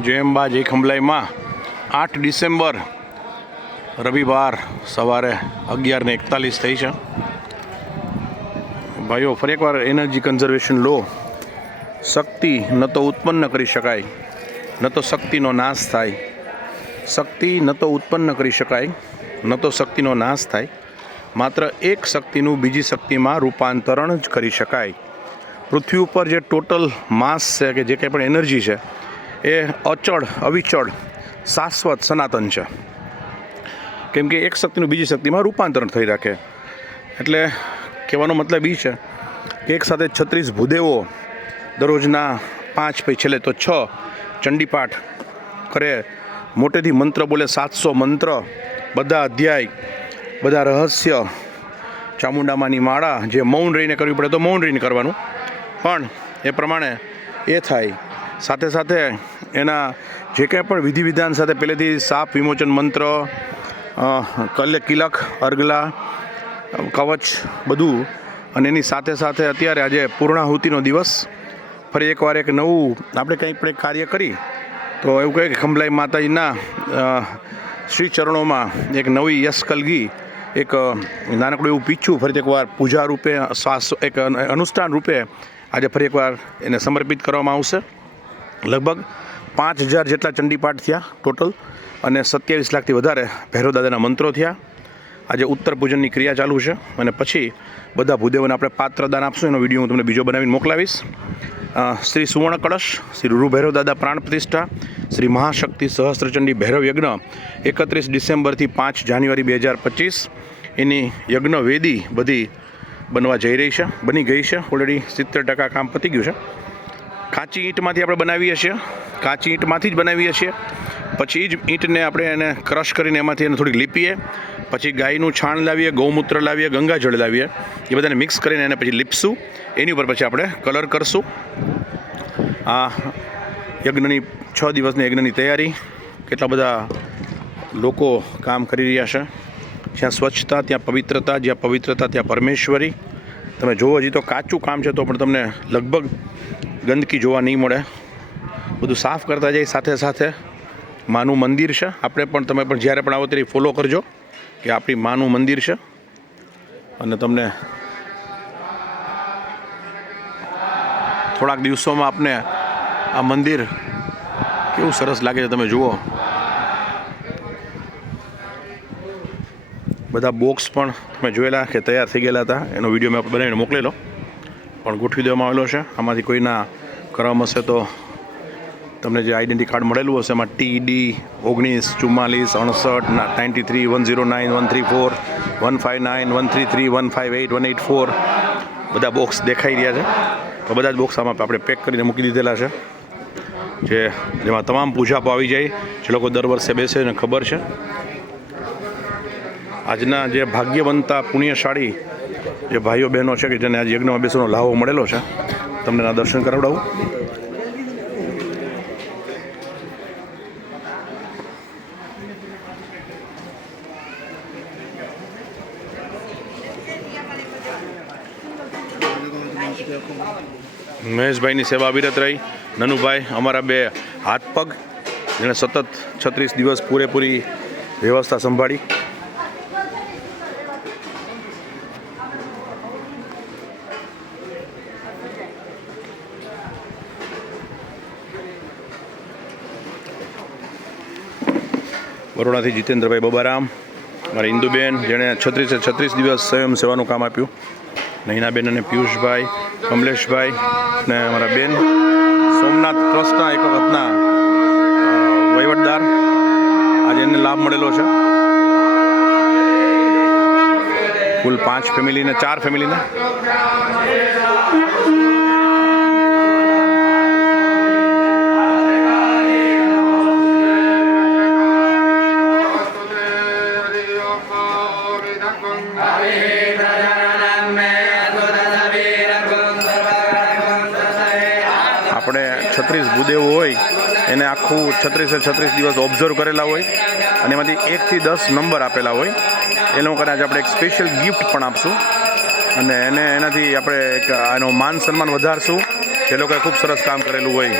જય અંબા જય ખંભલાઈમાં 8 ડિસેમ્બર રવિવાર સવારે 11:41 થઈ છે. ભાઈઓ, ફરી એકવાર એનર્જી કન્ઝર્વેશન લો. શક્તિ ન તો ઉત્પન્ન કરી શકાય, ન તો શક્તિનો નાશ થાય. શક્તિ ન તો ઉત્પન્ન કરી શકાય, ન તો શક્તિનો નાશ થાય. માત્ર એક શક્તિનું બીજી શક્તિમાં રૂપાંતરણ જ કરી શકાય. પૃથ્વી ઉપર જે ટોટલ માસ છે કે જે કંઈ પણ એનર્જી છે એ અચળ, અવિચળ, શાશ્વત, સનાતન છે. કેમ કે એક શક્તિનું બીજી શક્તિમાં રૂપાંતરણ થઈ રાખે. એટલે કહેવાનો મતલબ એ છે કે એક સાથે 36 ભૂદેવો દરરોજના 5 પછી છેલ્લે તો 6 ચંડીપાઠ કરે, મોટેથી મંત્ર બોલે, 700 મંત્ર, બધા અધ્યાય, બધા રહસ્ય, ચામુંડામાની માળા, જે મૌન રહીને કરવી પડે તો મૌન રહીને કરવાનું, પણ એ પ્રમાણે એ થાય. સાથે સાથે એના જે કંઈ પણ વિધિ વિધાન સાથે પહેલેથી સાપ વિમોચન મંત્ર, કિલક, અર્ગલા, કવચ બધું. અને એની સાથે સાથે અત્યારે આજે પૂર્ણાહુતિનો દિવસ, ફરી એકવાર એક નવું આપણે કંઈ પણ કાર્ય કરી તો એવું કહે કે ખંભલાઈ માતાજીના શ્રી ચરણોમાં એક નવી યશ કલગી, એક નાનકડું એવું પીછું ફરી એકવાર પૂજા રૂપે, એક અનુષ્ઠાન રૂપે આજે ફરી એકવાર એને સમર્પિત કરવામાં આવશે. લગભગ 5000 જેટલા ચંડીપાઠ થયા ટોટલ, અને 27 લાખથી વધારે ભૈરવદાદાના મંત્રો થયા. આજે ઉત્તર પૂજનની ક્રિયા ચાલુ છે, અને પછી બધા ભૂદેવોને આપણે પાત્રદાન આપશું. એનો વિડીયો હું તમને બીજો બનાવીને મોકલાવીશ. શ્રી સુવર્ણ કળશ, શ્રી રૂ ભૈરવદાદા પ્રાણ પ્રતિષ્ઠા, શ્રી મહાશક્તિ સહસ્ત્રચંડી ભૈરવ યજ્ઞ 31 ડિસેમ્બરથી 5 જાન્યુઆરી 2025. એની યજ્ઞ વેદી બધી બનવા જઈ રહી છે, બની ગઈ છે ઓલરેડી. 70% કામ પતી ગયું છે. કાચી ઈંટમાંથી આપણે બનાવીએ છીએ, કાચી ઈંટમાંથી જ બનાવીએ છીએ. પછી જ ઈંટને આપણે એને ક્રશ કરીને એમાંથી એને થોડીક લીપીએ, પછી ગાયનું છાણ લાવીએ, ગૌમૂત્ર લાવીએ, ગંગાજળ લાવીએ, એ બધાને મિક્સ કરીને એને પછી લીપશું. એની ઉપર પછી આપણે કલર કરશું. આ યજ્ઞની 6 દિવસની યજ્ઞની તૈયારી, કેટલા બધા લોકો કામ કરી રહ્યા છે. જ્યાં સ્વચ્છતા ત્યાં પવિત્રતા, જ્યાં પવિત્રતા ત્યાં પરમેશ્વરી. તમે જુઓ, હજી તો કાચું કામ છે તો પણ તમને લગભગ ગંદકી જોવા નહીં મળે. બધું સાફ કરતા જાય. સાથે સાથે માનું મંદિર છે. આપણે પણ, તમે પણ જ્યારે પણ આવો ત્યારે ફોલો કરજો કે આપણી માનું મંદિર છે. અને તમને થોડાક દિવસોમાં આપને આ મંદિર કેવું સરસ લાગે છે તમે જુઓ. બધા બોક્સ પણ તમે જોયેલા કે તૈયાર થઈ ગયેલા હતા, એનો વિડીયો મેં બનાવીને મોકલેલો, પણ ગોઠવી દેવામાં આવેલો છે. આમાંથી કોઈના કરમ હશે તો તમને જે આઈડેન્ટિટી કાર્ડ મળેલું હશે એમાં TD 19 44 68 93 109 134 159 133 158 184 બધા બોક્સ દેખાઈ રહ્યા છે. તો બધા જ બોક્સ આમાં આપણે પેક કરીને મૂકી દીધેલા છે, જેમાં તમામ પૂજાપો આવી જાય. જે લોકો દર વર્ષે બેસે એને ખબર છે. આજના જે ભાગ્યવંતા પુણ્યશાળી જે ભાઈઓ બહેનો છે કે જેને આજ યજ્ઞમાં બેસવાનો લાહો મળેલો છે, તમને એના દર્શન કરાવડાવું. મહેશભાઈની સેવા અવિરત રહી. નનુભાઈ અમારા 2 હાથ પગ, જેણે સતત 36 દિવસ પૂરેપૂરી વ્યવસ્થા સંભાળી. બરોડાથી જીતેન્દ્રભાઈ બબારામ, મારા ઇન્દુબેન, જેણે 36 દિવસ સ્વયં સેવાનું કામ આપ્યું. નૈનાબેન અને પિયુષભાઈ, કમલેશભાઈ અને અમારા બેન સોમનાથ ટ્રસ્ટના એક વખતના વહીવટદાર, આજે એને લાભ મળેલો છે. કુલ 5 ફેમિલીને, 4 ફેમિલીને. આપણે 36 ભૂદેવો હોય એને આખું 36 દિવસ ઓબ્ઝર્વ કરેલા હોય, અને એમાંથી 1 થી 10 નંબર આપેલા હોય. એ લોકોને આજે આપણે એક સ્પેશિયલ ગિફ્ટ પણ આપશું, અને એનાથી આપણે એનો માન સન્માન વધારશું જે લોકોએ ખૂબ સરસ કામ કરેલું હોય.